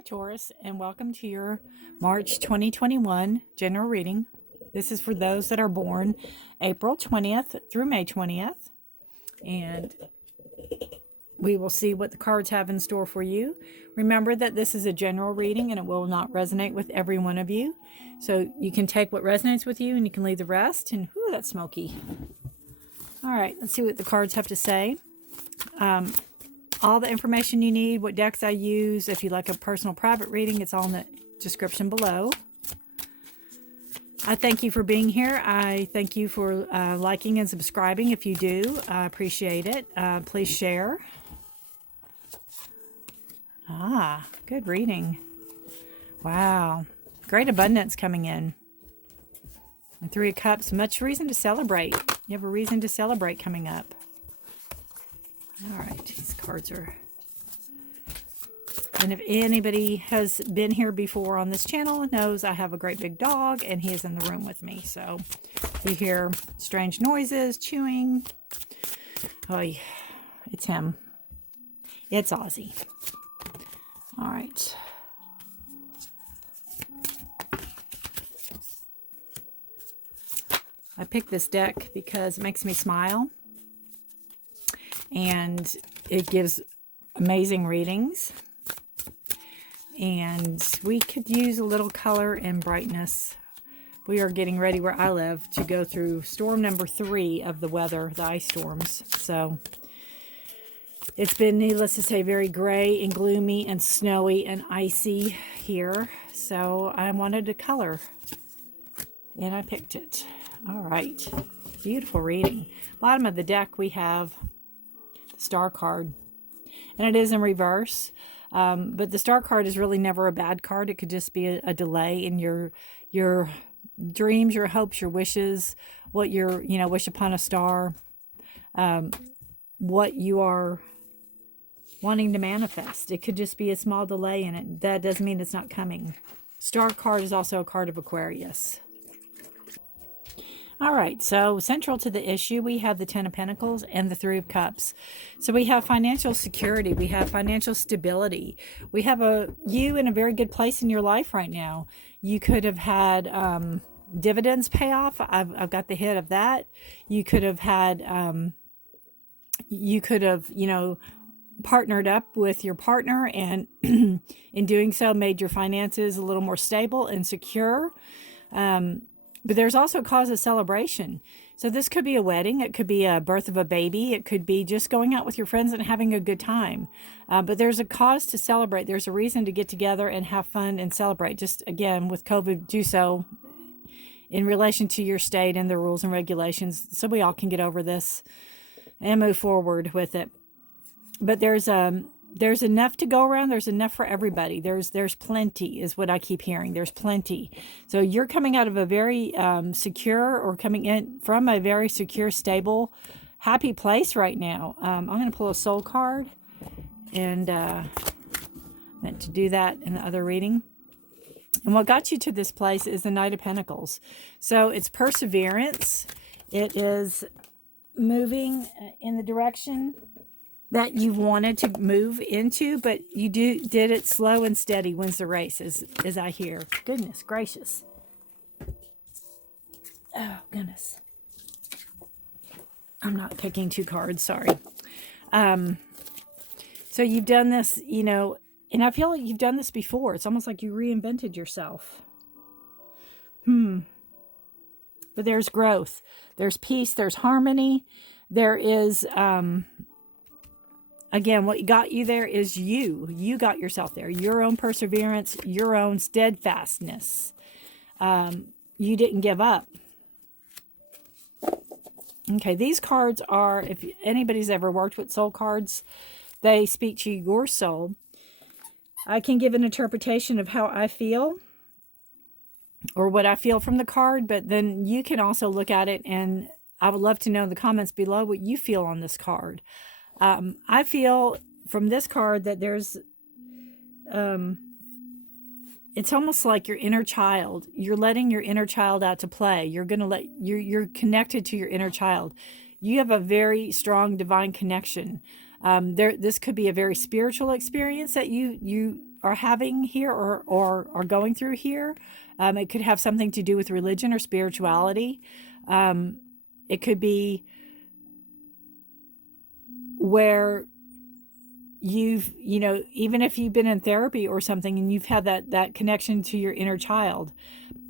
Hi Taurus, and welcome to your March 2021 general reading. This is for those that are born April 20th through May 20th, and we will see what the cards have in store for you. Remember that this is a general reading and it will not resonate with every one of you. So you can take what resonates with you and you can leave the rest. And whew, that's smoky. All right, let's see what the cards have to say. All the information you need, what decks I use, if you'd like a personal private reading, it's all in the description below. I thank you for being here. I thank you for liking and subscribing if you do. I appreciate it. Please share. Good reading. Wow. Great abundance coming in. And Three of Cups, much reason to celebrate. You have a reason to celebrate coming up. All right, these cards are... And if anybody has been here before on this channel knows I have a great big dog and he is in the room with me. So you hear strange noises, chewing. Oh, yeah, it's him. It's Ozzy. All right. I picked this deck because it makes me smile. And it gives amazing readings. And we could use a little color and brightness. We are getting ready where I live to go through storm number 3 of the weather, the ice storms. So it's been, needless to say, very gray and gloomy and snowy and icy here. So I wanted a color and I picked it. All right. Beautiful reading. Bottom of the deck we have the Star card. And it is in reverse. But the Star card is really never a bad card. It could just be a delay in your dreams, your hopes, your wishes, what your, wish upon a star, what you are wanting to manifest. It could just be a small delay in it. That doesn't mean it's not coming. Star card is also a card of Aquarius. All right, so central to the issue, we have the Ten of Pentacles and the Three of Cups. So we have financial security. We have financial stability. We have you in a very good place in your life right now. You could have had dividends pay off. I've got the hit of that. You could have had, partnered up with your partner and in doing so made your finances a little more stable and secure. But there's also a cause of celebration. So this could be a wedding. It could be a birth of a baby. It could be just going out with your friends and having a good time. But there's a cause to celebrate. There's a reason to get together and have fun and celebrate. Just, again, with COVID, do so in relation to your state and the rules and regulations so we all can get over this and move forward with it. But there's enough to go around. There's enough for everybody. There's plenty is what I keep hearing. There's plenty. So you're coming out of a very secure, or coming in from a very secure, stable, happy place right now. I'm going to pull a soul card, and meant to do that in the other reading. And what got you to this place is the Knight of Pentacles. So it's perseverance. It is moving in the direction that you wanted to move into, but you did it slow and steady wins the race, as I hear. Goodness gracious. Oh, goodness. I'm not picking 2 cards, sorry. So you've done this, and I feel like you've done this before. It's almost like you reinvented yourself. But there's growth. There's peace. There's harmony. There is... Again, what got you there is you. You got yourself there. Your own perseverance, your own steadfastness. You didn't give up. Okay, these cards are, if anybody's ever worked with soul cards, they speak to your soul. I can give an interpretation of how I feel or what I feel from the card, but then you can also look at it, and I would love to know in the comments below what you feel on this card. I feel from this card that there's, it's almost like your inner child. You're letting your inner child out to play. You're connected to your inner child. You have a very strong divine connection. This could be a very spiritual experience that you are having here or are going through here. It could have something to do with religion or spirituality. It could be where you've, even if you've been in therapy or something and you've had that connection to your inner child.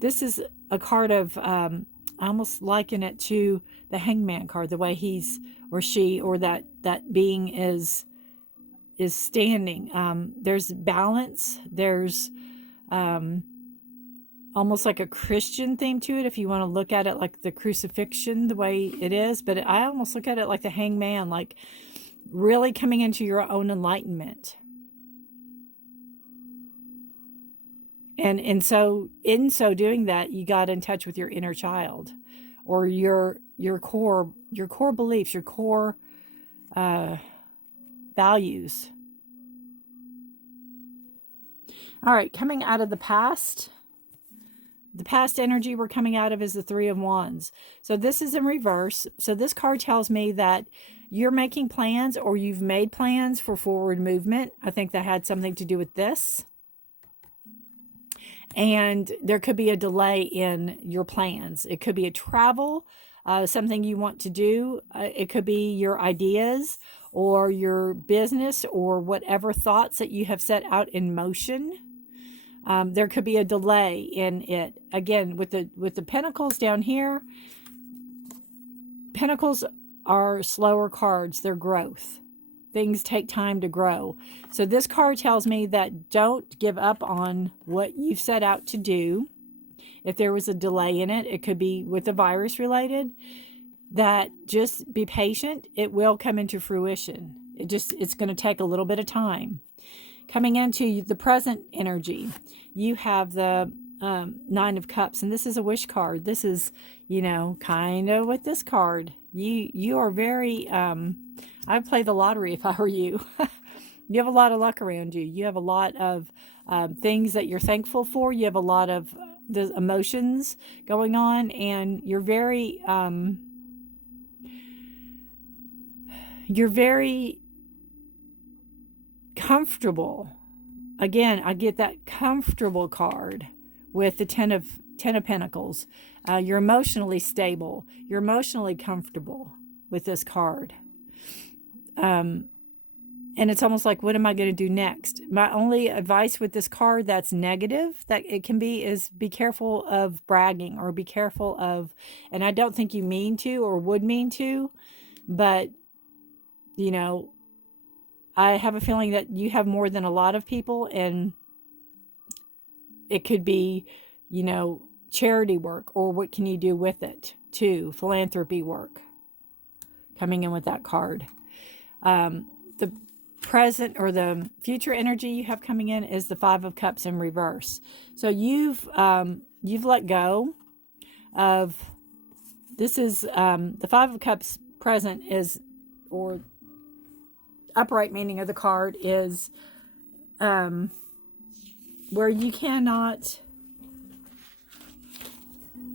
This is a card of, I almost liken it to the Hangman card, the way he's or she or that being is standing. There's balance. There's almost like a Christian theme to it, if you want to look at it like the crucifixion, the way it is. But I almost look at it like the Hangman, like really coming into your own enlightenment. And so in so doing that, you got in touch with your inner child, or your core beliefs, your core values. All right, coming out of the past energy we're coming out of is the Three of Wands. So this is in reverse. So this card tells me that you're making plans, or you've made plans for forward movement. I think that had something to do with this. And there could be a delay in your plans. It could be a travel, something you want to do. It could be your ideas or your business or whatever thoughts that you have set out in motion. There could be a delay in it. Again, with the Pentacles down here, Pentacles are slower cards. They're growth. Things take time to grow. So this card tells me that don't give up on what you've set out to do. If there was a delay in it, it could be with the virus related, that just be patient. It will come into fruition. It's going to take a little bit of time. Coming into the present energy, you have the Nine of Cups, and this is a wish card. This is, kind of with this card. You are very, I'd play the lottery if I were you. You have a lot of luck around you. You have a lot of things that you're thankful for. You have a lot of the emotions going on, and you're very comfortable. Again, I get that comfortable card with the Ten of Pentacles. You're emotionally stable. You're emotionally comfortable with this card. And it's almost like, what am I going to do next? My only advice with this card that's negative, that it can be, is be careful of bragging, or be careful of, and I don't think you mean to or would mean to, but, I have a feeling that you have more than a lot of people, and it could be, charity work, or what can you do with it too, philanthropy work, coming in with that card. The present or the future energy you have coming in is the Five of Cups in reverse. So you've let go of, this is the Five of Cups present is, or upright meaning of the card is where you cannot,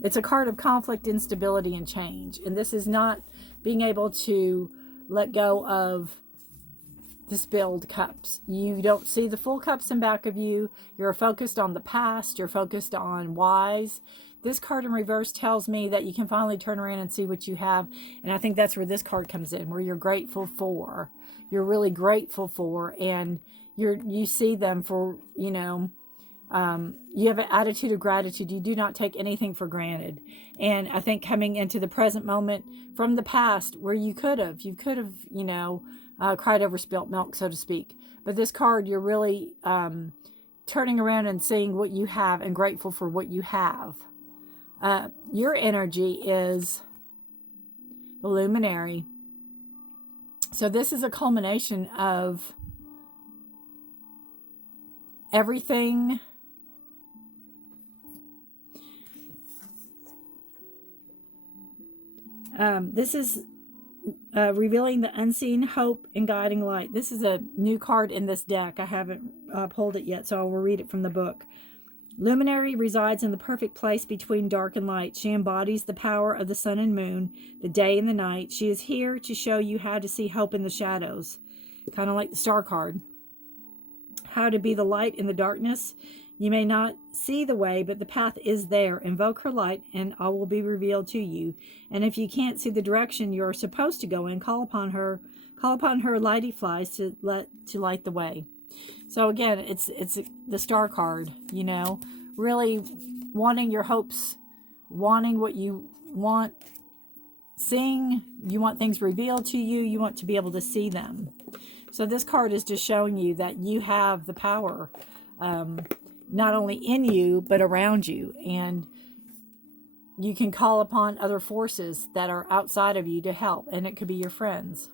it's a card of conflict, instability, and change. And this is not being able to let go of the spilled cups. You don't see the full cups in back of you. You're focused on the past. You're focused on whys. This card in reverse tells me that you can finally turn around and see what you have. And I think that's where this card comes in, where you're grateful for. You're really grateful for, and you see them for, you have an attitude of gratitude. You do not take anything for granted. And I think coming into the present moment from the past, where you could have, cried over spilt milk, so to speak. But this card, you're really turning around and seeing what you have and grateful for what you have. Your energy is the Luminary. So this is a culmination of everything. This is revealing the unseen hope and guiding light. This is a new card in this deck. I haven't pulled it yet, so I will read it from the book. Luminary resides in the perfect place between dark and light. She embodies the power of the sun and moon, the day and the night. She is here to show you how to see hope in the shadows, kind of like the Star card. how to be the light in the darkness. You may not see the way, but the path is there. Invoke her light, and all will be revealed to you. And if you can't see the direction you're supposed to go in, call upon her lighty flies to light the way. So again, it's the Star card, you know, really wanting your hopes, wanting what you want, seeing, you want things revealed to you, you want to be able to see them. So this card is just showing you that you have the power, not only in you, but around you. And you can call upon other forces that are outside of you to help. And it could be your friends.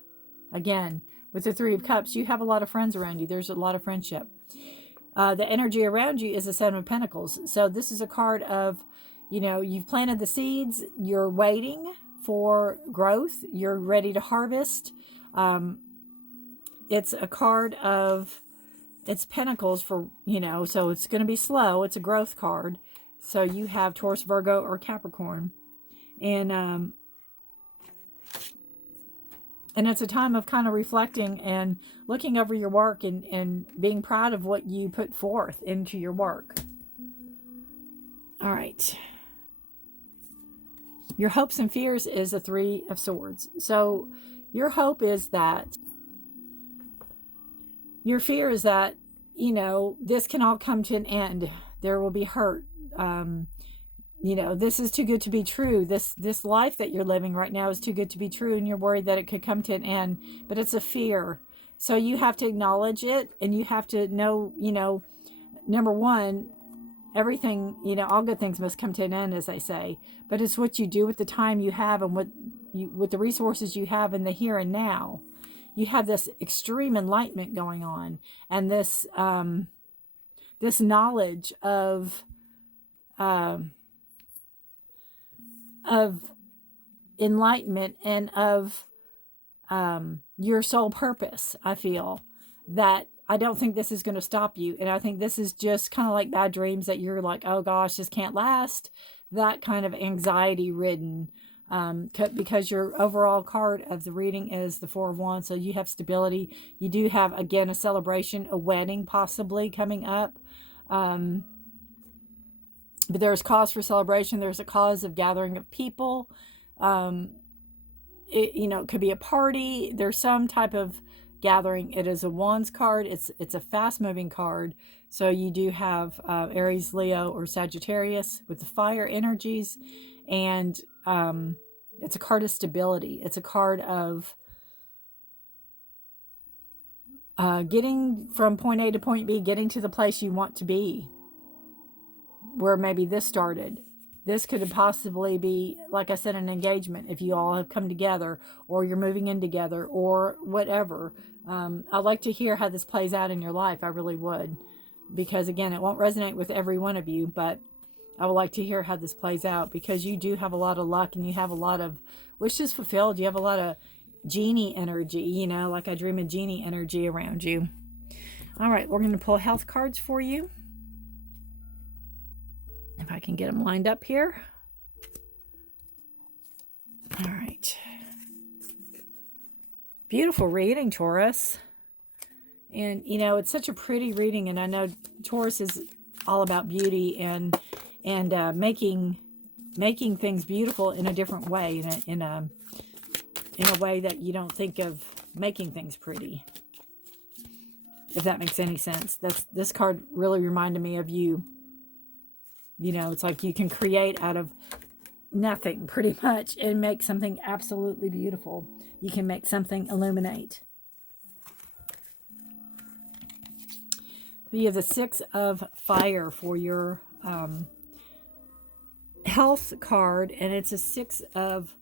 Again, with the Three of Cups, you have a lot of friends around you. There's a lot of friendship. The energy around you is the Seven of Pentacles. So this is a card of, you know, you've planted the seeds. You're waiting for growth. You're ready to harvest. It's a card of, it's pentacles for, you know, so it's going to be slow. It's a growth card. So you have Taurus, Virgo, or Capricorn. And it's a time of kind of reflecting and looking over your work and being proud of what you put forth into your work. All right. Your hopes and fears is a Three of Swords. So your hope is that, your fear is that, you know, this can all come to an end. There will be hurt. You know, this is too good to be true. This life that you're living right now is too good to be true, and you're worried that it could come to an end, but it's a fear. So you have to acknowledge it, and you have to know, you know, number one, everything, you know, all good things must come to an end, as they say, but it's what you do with the time you have and with the resources you have in the here and now. You have this extreme enlightenment going on, and this this knowledge of enlightenment and of your soul purpose. I feel that I don't think this is going to stop you, and I think this is just kind of like bad dreams that you're like, oh gosh, this can't last. That kind of anxiety ridden. Because your overall card of the reading is the Four of Wands, so you have stability. You do have, again, a celebration, a wedding possibly coming up. But there's cause for celebration. There's a cause of gathering of people. You know, it could be a party. There's some type of gathering. It is a Wands card. It's a fast-moving card. So you do have Aries, Leo, or Sagittarius with the fire energies. And it's a card of stability. It's a card of getting from point A to point B, getting to the place you want to be, where maybe this started. This could possibly be, like I said, an engagement if you all have come together, or you're moving in together, or whatever. I'd like to hear how this plays out in your life. I really would. Because, again, it won't resonate with every one of you, but I would like to hear how this plays out, because you do have a lot of luck and you have a lot of wishes fulfilled. You have a lot of genie energy, you know, like I dream of genie energy around you. All right, we're going to pull health cards for you. If I can get them lined up here. All right. Beautiful reading, Taurus. And, you know, it's such a pretty reading, and I know Taurus is all about beauty and making things beautiful in a different way, in a way that you don't think of making things pretty, if that makes any sense. This card really reminded me of you. You know, it's like you can create out of nothing pretty much and make something absolutely beautiful. You can make something illuminate. So you have the Six of Fire for your health card, and it's a Six of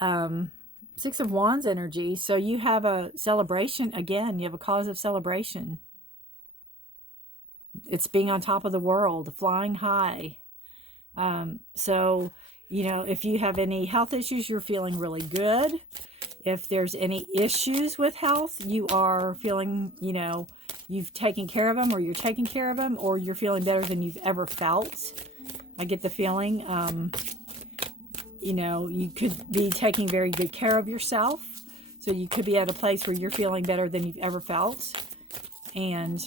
Wands energy. So you have a celebration again. You have a cause of celebration. It's being on top of the world, flying high. So, you know, if you have any health issues, you're feeling really good. If there's any issues with health, you are feeling, you know, you've taken care of them, or you're taking care of them, or you're feeling better than you've ever felt. I get the feeling, you know, you could be taking very good care of yourself. So you could be at a place where you're feeling better than you've ever felt. And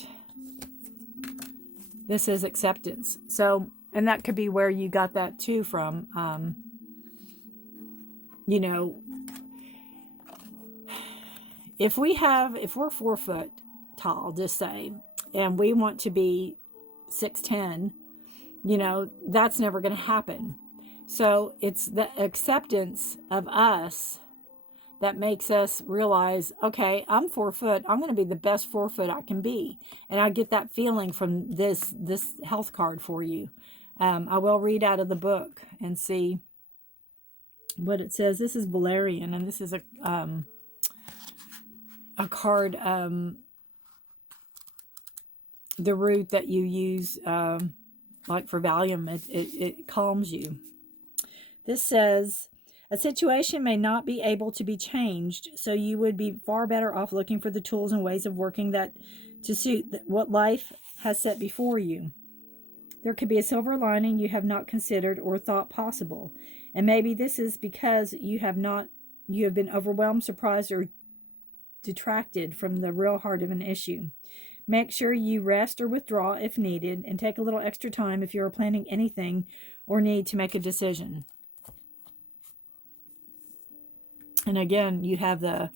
This is acceptance. So, and that could be where you got that too from. You know, if we're 4 foot tall, just say, and we want to be 6'10", you know, that's never going to happen. So it's the acceptance of us that makes us realize, okay, I'm 4 foot. I'm going to be the best 4 foot I can be. And I get that feeling from this health card for you. I will read out of the book and see what it says. This is Valerian, and this is a card, the root that you use, like for Valium, it calms you. This says, a situation may not be able to be changed, so you would be far better off looking for the tools and ways of working that to suit what life has set before you. There could be a silver lining you have not considered or thought possible, and maybe this is because you have been overwhelmed, surprised, or detracted from the real heart of an issue. Make sure you rest or withdraw if needed, and take a little extra time if you are planning anything or need to make a decision. And again, you have the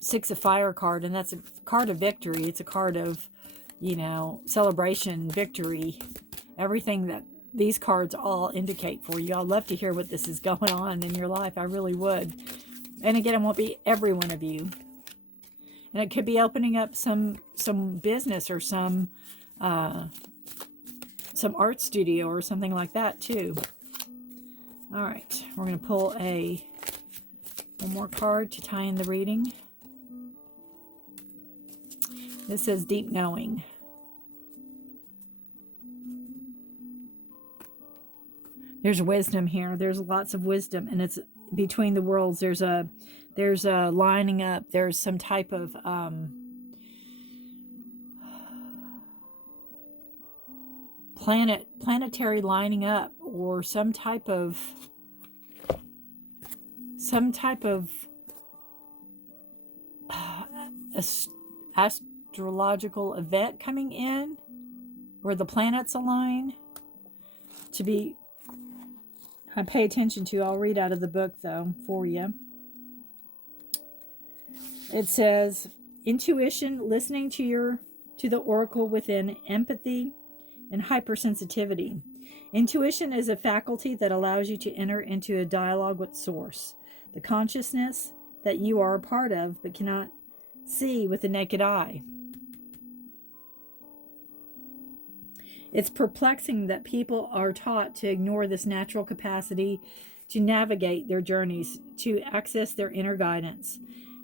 Six of Fire card, and that's a card of victory. It's a card of, you know, celebration, victory, everything that these cards all indicate for you. I'd love to hear what this is going on in your life. I really would. And again, it won't be every one of you. And it could be opening up some business or some art studio or something like that too. All right, we're going to pull one more card to tie in the reading. This says deep knowing. There's wisdom here. There's lots of wisdom, and it's between the worlds. There's a lining up. There's some type of planetary lining up, or some type of astrological event coming in where the planets align to be. I pay attention to. I'll read out of the book though for you. It says, intuition, listening to the oracle within, empathy, and hypersensitivity. Intuition is a faculty that allows you to enter into a dialogue with Source, the consciousness that you are a part of but cannot see with the naked eye. It's perplexing that people are taught to ignore this natural capacity to navigate their journeys, to access their inner guidance.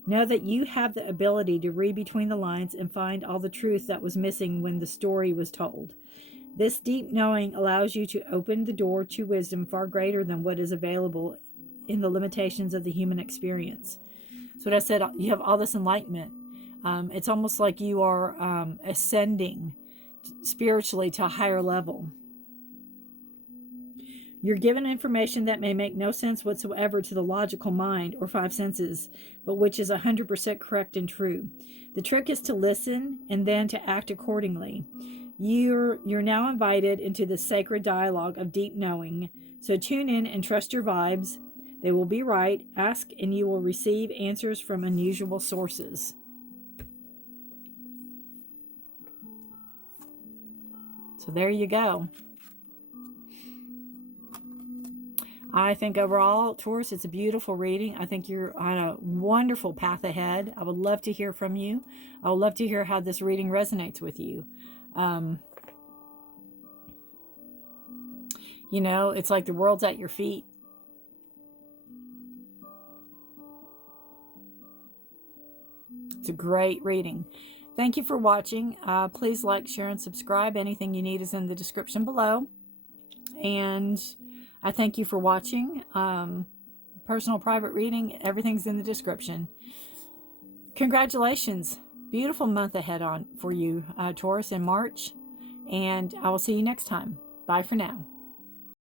Know that you have the ability to read between the lines and find all the truth that was missing when the story was told. This deep knowing allows you to open the door to wisdom far greater than what is available in the limitations of the human experience. So what I said, you have all this enlightenment. It's almost like you are ascending spiritually to a higher level. You're given information that may make no sense whatsoever to the logical mind or five senses, but which is 100% correct and true. The trick is to listen and then to act accordingly. You're now invited into the sacred dialogue of deep knowing. So tune in and trust your vibes. They will be right. Ask and you will receive answers from unusual sources. So there you go. I think overall, Taurus, it's a beautiful reading. I think you're on a wonderful path ahead. I would love to hear from you. I would love to hear how this reading resonates with you. You know, it's like the world's at your feet. It's a great reading. Thank you for watching. Please like, share, and subscribe. Anything you need is in the description below. And I thank you for watching. Personal, private reading, everything's in the description. Congratulations. Beautiful month ahead for you, Taurus, in March. And I will see you next time. Bye for now.